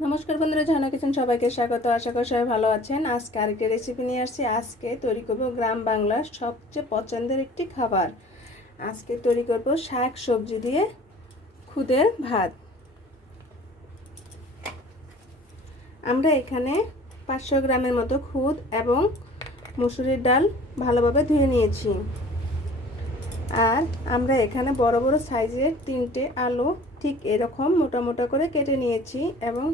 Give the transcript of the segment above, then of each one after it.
নমস্কার বন্ধুরা, ঝানা কিচেন সবাইকে স্বাগত। আশা করি সবাই ভালো আছেন। আজকে আরেকটি রেসিপি নিয়ে আসছি। আজকে তৈরি করব গ্রাম বাংলার সবচেয়ে পছন্দের একটি খাবার। আজকে তৈরি করব শাক সবজি দিয়ে খুদের ভাত। আমরা এখানে পাঁচশো গ্রামের মতো খুদ এবং মুসুরির ডাল ভালোভাবে ধুয়ে নিয়েছি। আর আমরা এখানে বড় বড় সাইজের তিনটে আলু ঠিক এরকম মোটা মোটা করে কেটে নিয়েছি এবং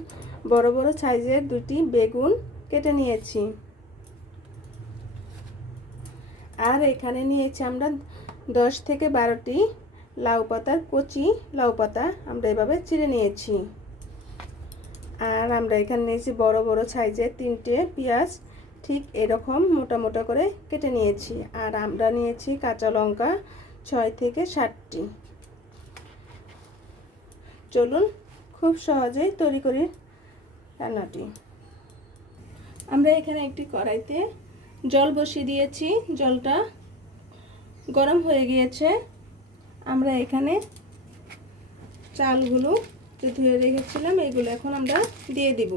বড় বড় সাইজের দুটি বেগুন কেটে নিয়েছি। আর এখানে নিয়েছি আমরা দশ থেকে বারোটি লাউ পাতার কচি লাউ পাতা আমরা এভাবে চিড়ে নিয়েছি। আর আমরা এখানে নিয়েছি বড় বড় সাইজের তিনটে পেঁয়াজ ঠিক এরকম মোটা মোটা করে কেটে নিয়েছি। আর আমরা নিয়েছি কাঁচা লঙ্কা ছয় থেকে ষাটটি চলুন খুব সহজেই তৈরি করি রান্নাটি। আমরা এখানে একটি কড়াইতে জল বসিয়ে দিয়েছি। জলটা গরম হয়ে গিয়েছে। আমরা এখানে চালগুলো যে ধুয়ে রেখেছিলাম, এগুলো এখন আমরা দিয়ে দিব।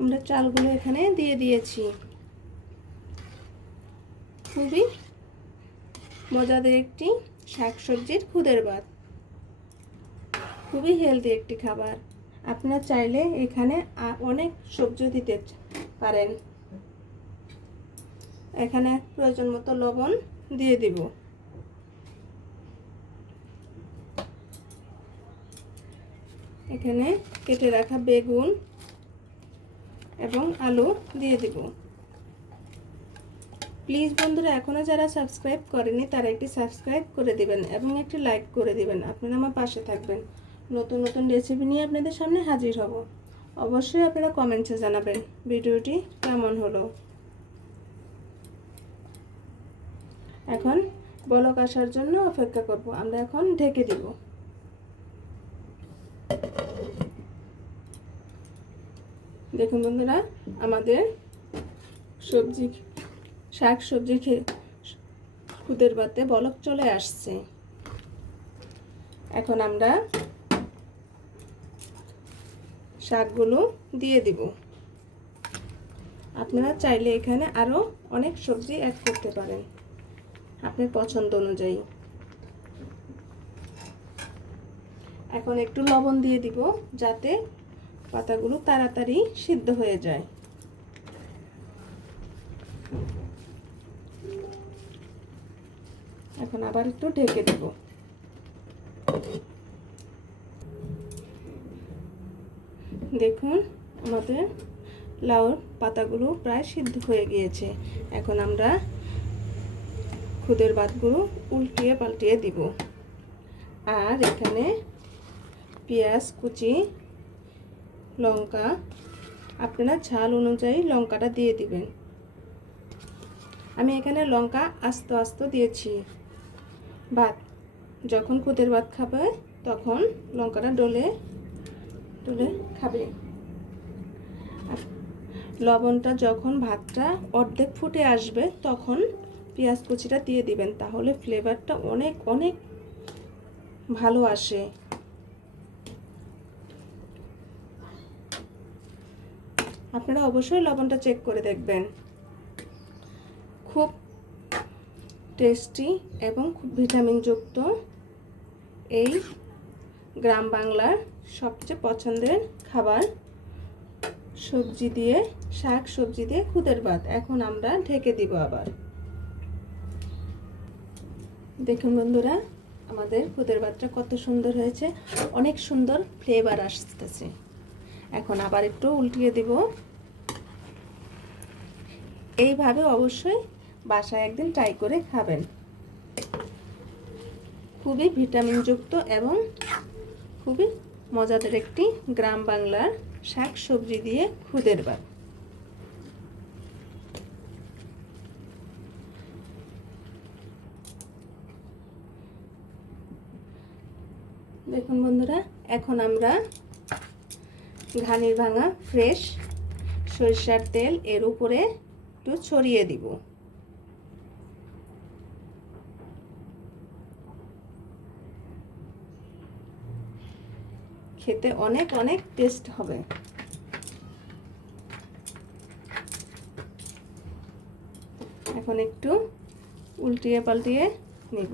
আমরা চালগুলো এখানে দিয়ে দিয়েছি। খুবই মজাদার একটি শাকসবজির খুদের ভাত। খুবই হেলদি একটি খাবার। আপনার চাইলে এখানে অনেক সবজি দিতে পারেন। এখানে প্রয়োজন মতো লবণ দিয়ে দিব। এখানে কেটে রাখা বেগুন এবং আলু দিয়ে দিব। প্লিজ বন্ধুরা এখনও যারা সাবস্ক্রাইব করেনি, তারা একটি সাবস্ক্রাইব করে দিবেন এবং একটি লাইক করে দিবেন। আপনারা আমার পাশে থাকবেন। নতুন নতুন রেসিপি নিয়ে আপনাদের সামনে হাজির হব। অবশ্যই আপনারা কমেন্টসে জানাবেন ভিডিওটি কেমন হলো। এখন বলক আসার জন্য অপেক্ষা করব। আমরা এখন ঢেকে দিব। দেখুন বন্ধুরা, আমাদের সবজি, শাক সবজি খেয়ে খুদের বাতে বলক চলে আসছে। এখন আমরা শাকগুলো দিয়ে দিব। আপনারা চাইলে এখানে আরও অনেক সবজি অ্যাড করতে পারেন, আপনার পছন্দ অনুযায়ী। এখন একটু লবণ দিয়ে দিব যাতে পাতাগুলো তাড়াতাড়ি সিদ্ধ হয়ে যায়। এখন আবার একটু ঢেকে দেব। দেখুন, আমাদের লাউর পাতাগুলো প্রায় সিদ্ধ হয়ে গিয়েছে। এখন আমরা খুদের ভাতগুলো উল্টিয়ে পাল্টিয়ে দিব। আর এখানে পেঁয়াজ কুচি লঙ্কা। আপনারা ঝাল অনুযায়ী লঙ্কাটা দিয়ে দিবেন। আমি এখানে লঙ্কা আস্তে আস্তে দিয়েছি। ভাত, যখন খুদের ভাত খাবে, তখন লঙ্কাটা ডলে ডলে খাবে। লবণটা যখন ভাতটা অর্ধেক ফুটে আসবে, তখন পেঁয়াজ কুচিটা দিয়ে দিবেন, তাহলে ফ্লেভারটা অনেক অনেক ভালো আসে। আপনারা অবশ্যই লবণটা চেক করে দেখবেন। খুব টেস্টি এবং খুব ভিটামিনযুক্ত এই গ্রাম বাংলার সবচেয়ে পছন্দের খাবার। সবজি দিয়ে, শাক সবজি দিয়ে খুদের ভাত। এখন আমরা ঢেকে দিব আবার। দেখুন বন্ধুরা, আমাদের খুদের ভাতটা কত সুন্দর হয়েছে। অনেক সুন্দর ফ্লেভার আসতেছে। এখন আবার একটু উল্টিয়ে দিব। এইভাবে অবশ্যই বাসায় একদিন ট্রাই করে খাবেন। খুবই ভিটামিনযুক্ত এবং খুবই মজাদার একটি গ্রাম বাংলার শাক সবজি দিয়ে খুদের ভাত। দেখুন বন্ধুরা, এখন আমরা ঘানির ভাঙা ফ্রেশ সরিষার তেল এর উপরে একটু ছড়িয়ে দিব। খেতে অনেক অনেক টেস্ট হবে। এখন একটু উল্টিয়ে পাল্টিয়ে নিব।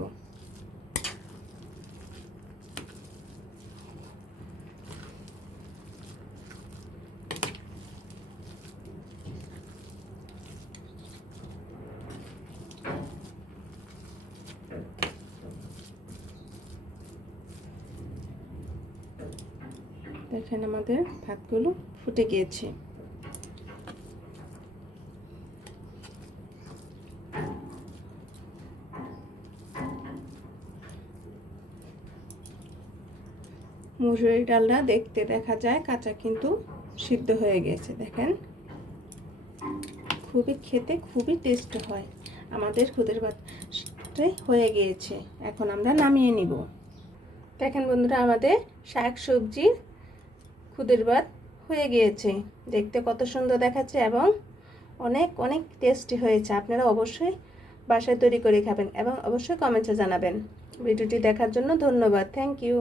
দেখেন আমাদের ভাতগুলো ফুটে গিয়েছে। মুসুরি ডালটা দেখতে দেখা যায় কাঁচা কিন্তু সিদ্ধ হয়ে গেছে, দেখেন। খুবই খেতে খুবই টেস্ট হয়, আমাদের খুদের ভাতটাই হয়ে গিয়েছে। এখন আমরা নামিয়ে নিব। দেখেন বন্ধুরা, আমাদের শাক সবজি খুদের ভাত হয়ে গিয়েছে। দেখতে কত সুন্দর দেখাচ্ছে এবং অনেক অনেক টেস্টি হয়েছে। আপনারা অবশ্যই বাসায় তৈরি করে খাবেন এবং অবশ্যই কমেন্টে জানাবেন। ভিডিওটি দেখার জন্য ধন্যবাদ। Thank you